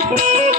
Oh.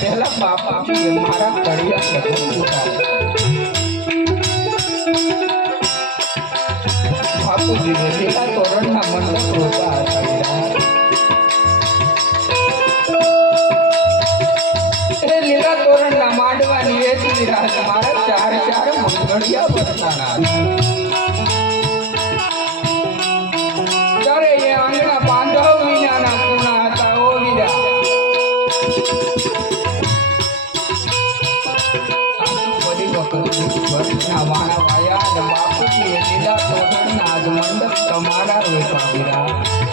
પહેલા બાપાજીએ મારા કડિયા લગ્ન ઉઠાવ્યા બાપુજીને પેલા તોરણના મંડપ રોપા. with it now.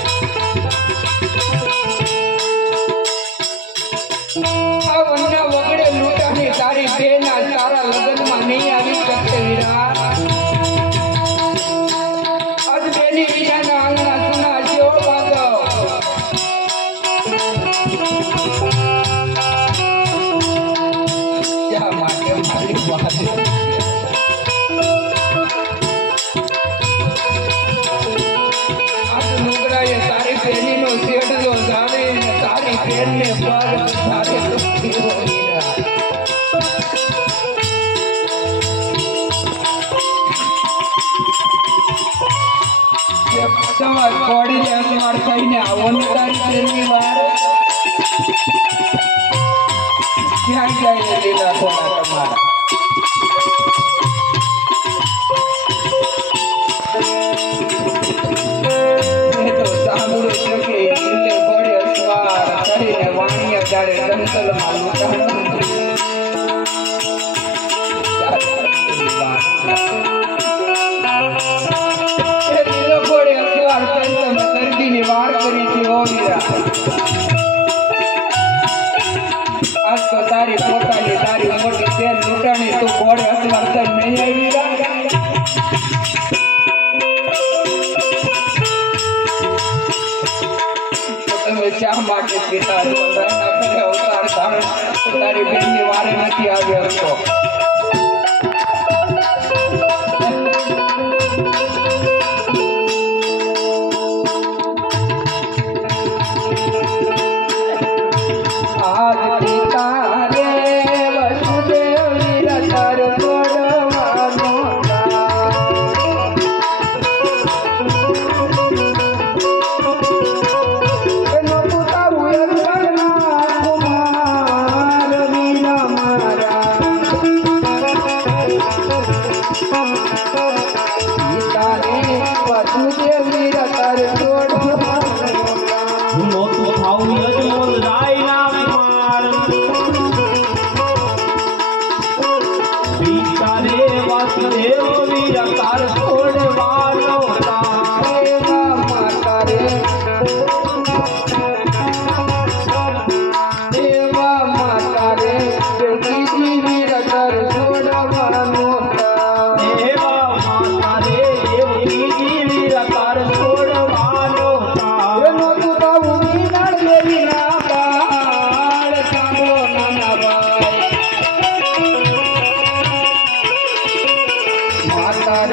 ಕೊಡಿ ಡ್ಯಾನ್ಸ್ ಮಾಡ್ತಾ ಇದ್ದೀನಿ ಅವನು ತಾರೀಕು ವಾರ ಹ್ಯಾಂಗ ಕೊಡಕ್ಕ ಮಾಡ માટે પિતા તારી બેનની વારે નથી આવ્યો હતો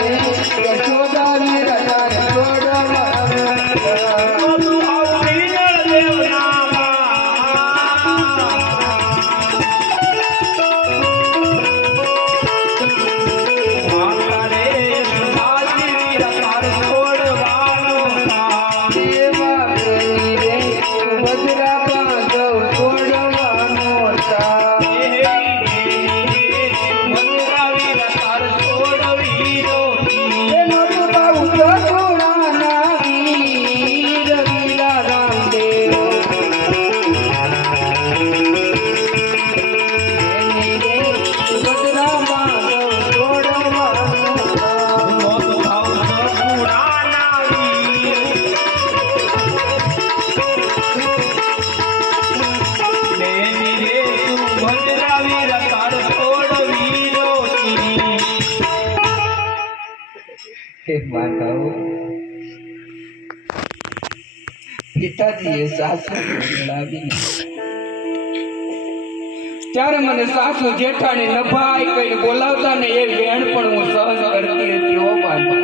Thank you. બાંધવ પિતાજીએ સાસુ લાવી ત્યારે મને સાસુ જેઠાણી નભાઈ કઈ બોલાવતા ને એ વેણ પણ હું સહન કરતી હતી, ઓ બાંધવ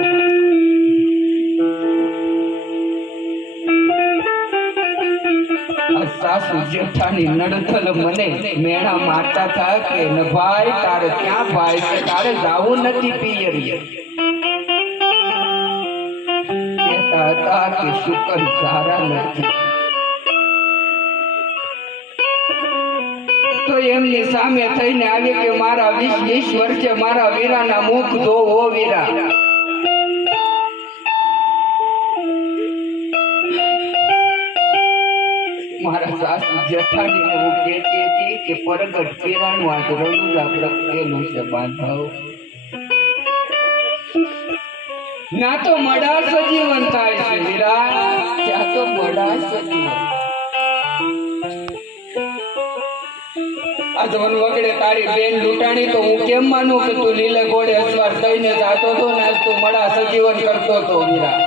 સાસુ જેઠાની નડથલ મને મેણા મારતા હતા કે નભાઈ ભાઈ, તારે ક્યાં ભાઈ છે? તારે જાવું નથી પિયરી કહેતા હતા કે શુકર સારા નથી. તો એમની સામે થઈને આવી કે મારા વીસ વીસ વર્ષે મારા વીરાના મુખ ધોવો વીરા. મારા સાસુ જેઠાણીને હું કે પરગટ પીરાનું આજ રણુજા પ્રત્યેનું છે બાંધવ ના તો મડા સજીવન થાય છે વીરા ત્યાં તો મડા સજીવન. આ જવન વગડે તારી બેન લૂંટાણી તો હું કેમ માનું કે તું લીલે ઘોડે અસવાર થઈને જાતો તો ને આજ તું મડા સજીવન કરતો તો વીરા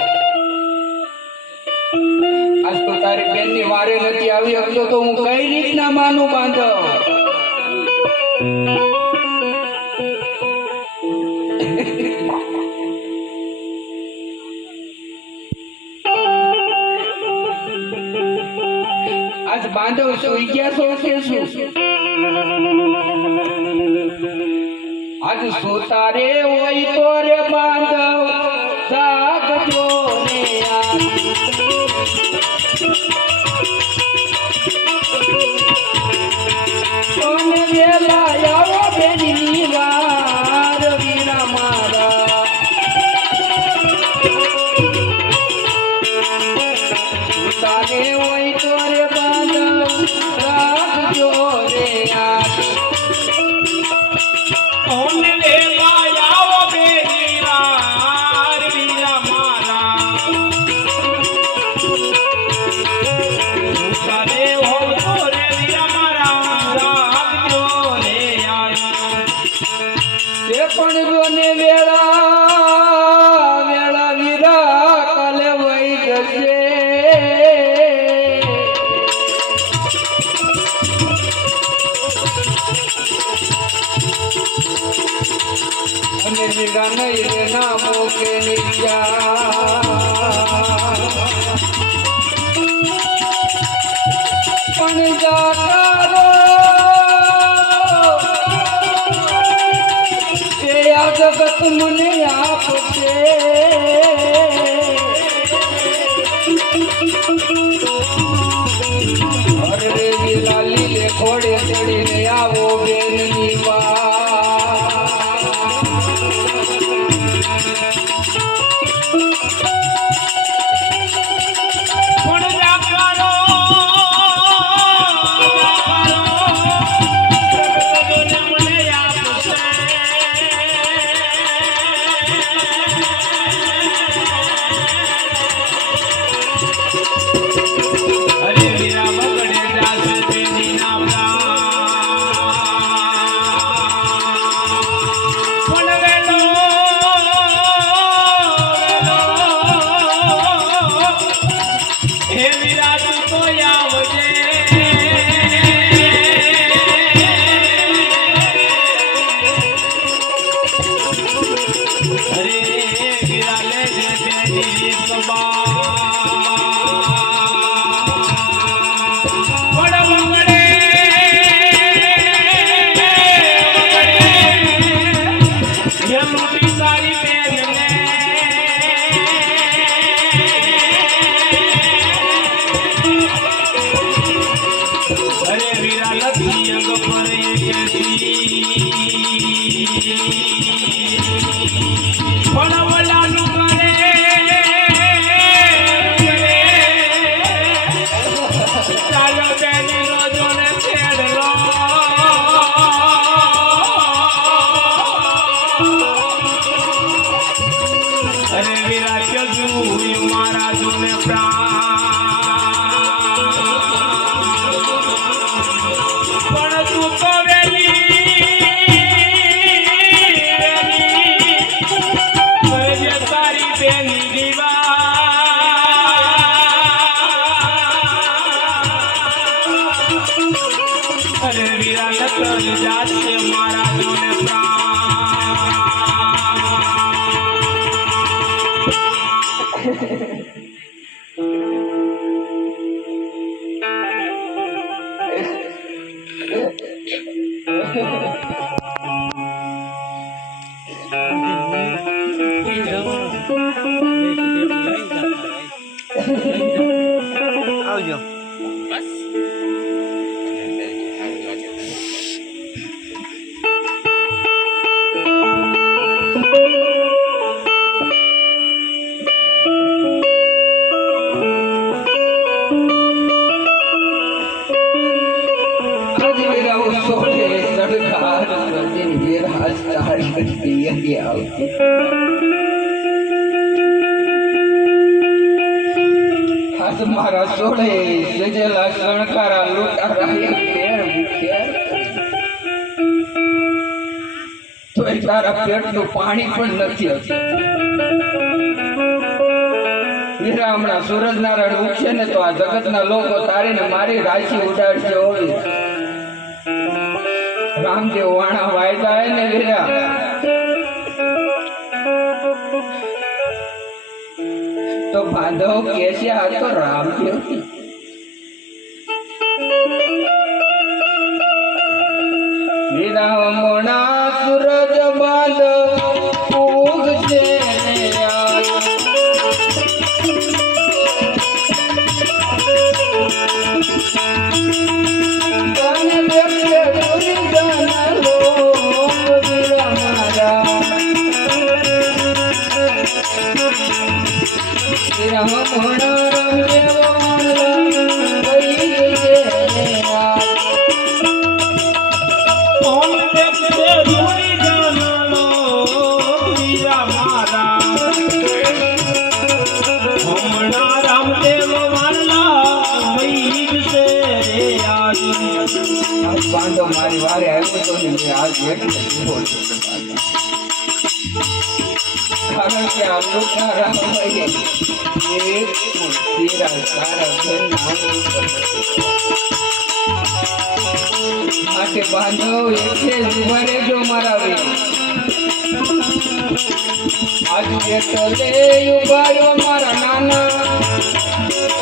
આજ તો તારી બેનની વારે નથી આવી શકતો તો હું કઈ રીતના માનું બાંધવ? બાંધવ સુઈ ગયા છો કે શું આજ સુતારે હોય તો રે બાંધવ, જાગજો રે આજ કોને વેલા અને વીરા નહીં ના મોકે પણ જાકારો જગત મને આપશે. તારા પેટનું પાણી પણ નથી હતું. હમણાં સૂરજનારાયણ ઉગશે ને તો આ જગતના લોકો તારીને મારી રાશિ ઉડાડશે હોય રામદેવ વાણા વાયદા હે ને વીરા તો બાંધવ કેસ્યા હતો તો રામદેવ. વીરા મારા વારે આવ્યો તો મેં આજ એટલે ઊભો કારણ કે આ લોકારા એક તેરા તારા માટે બાંધવ એટલે જ જો રહેજો મારા વીર આજ એટલે ઉભાડ્યો મારા નાના.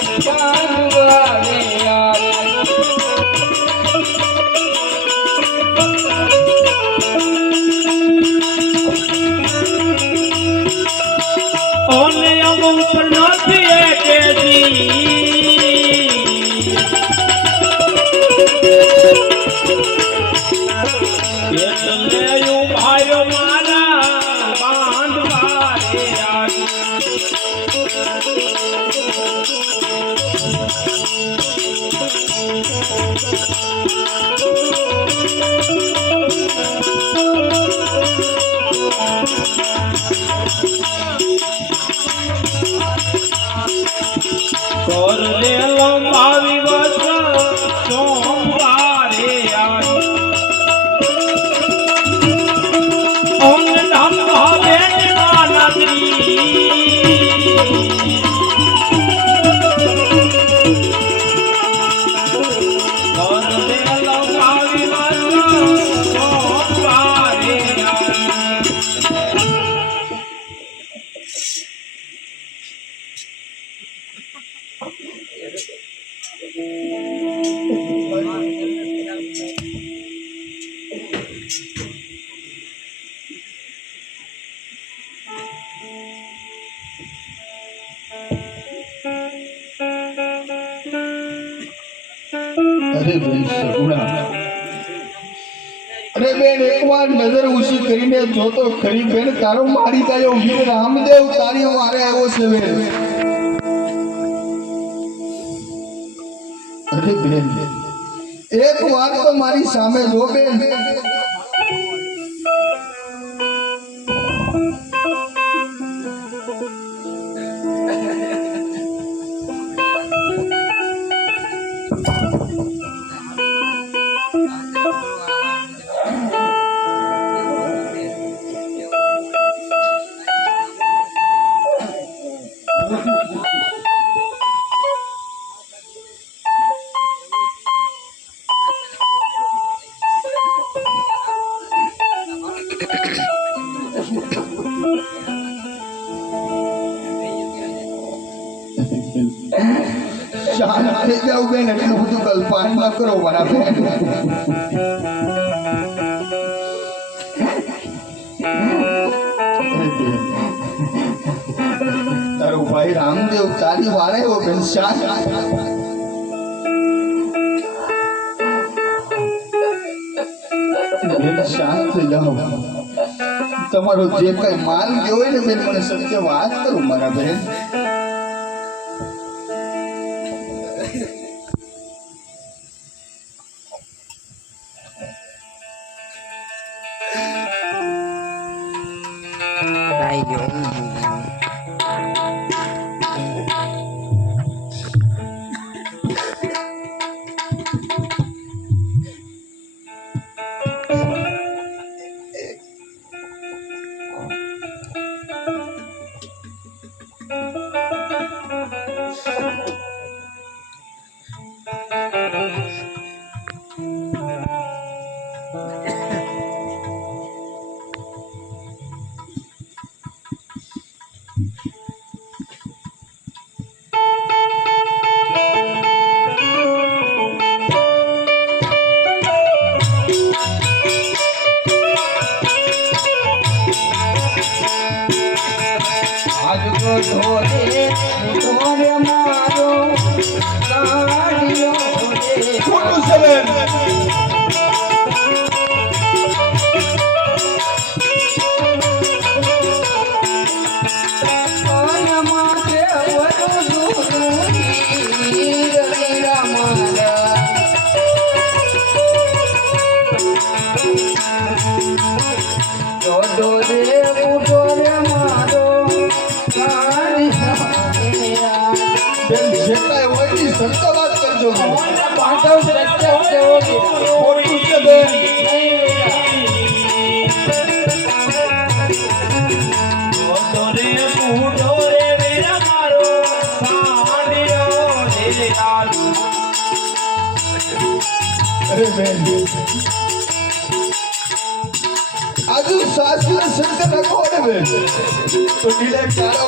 અરે બેન, એકવાર નજર ઊંચી કરીને જોતો ખરી બેન, તારો મારી તાયો વીર રામદેવ, તારી મારે આવ્યો છે બેન. અરે બેન, એક વાર તો મારી સામે જો બેન. શાંત એટલું બધું કલ્પન ન કરો મારા તારો ભાઈ રામદેવ તારી વારે હો બેન, શાંત. પાસે જાઓ તમારો જે કઈ માલ ગયો હોય ને બેન, મને સત્ય વાત કરું મારા બેન મોટો રે મોટો આજુ સાસુ સંત કોણ બેન તો ઢીલે તારો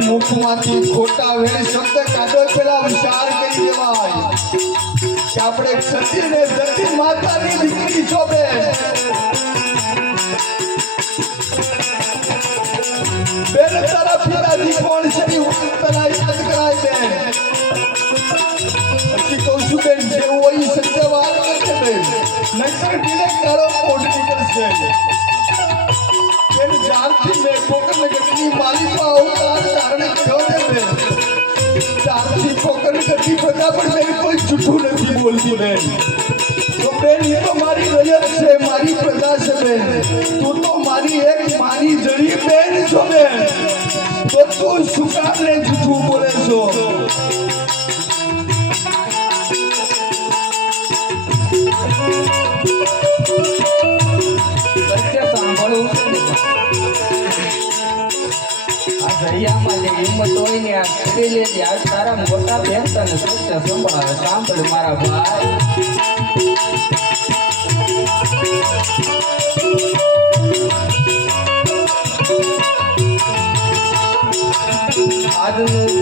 મુખમાંથી ખોટા વેણ શબ્દ એક સતી ને જતી માતાની દીકરી શોભે mulheres. જપી લેજે આજ તારા મોટા બેન તને સ્વચ્છ સંભાળ. સાંભળ મારા ભાઈ. આજનું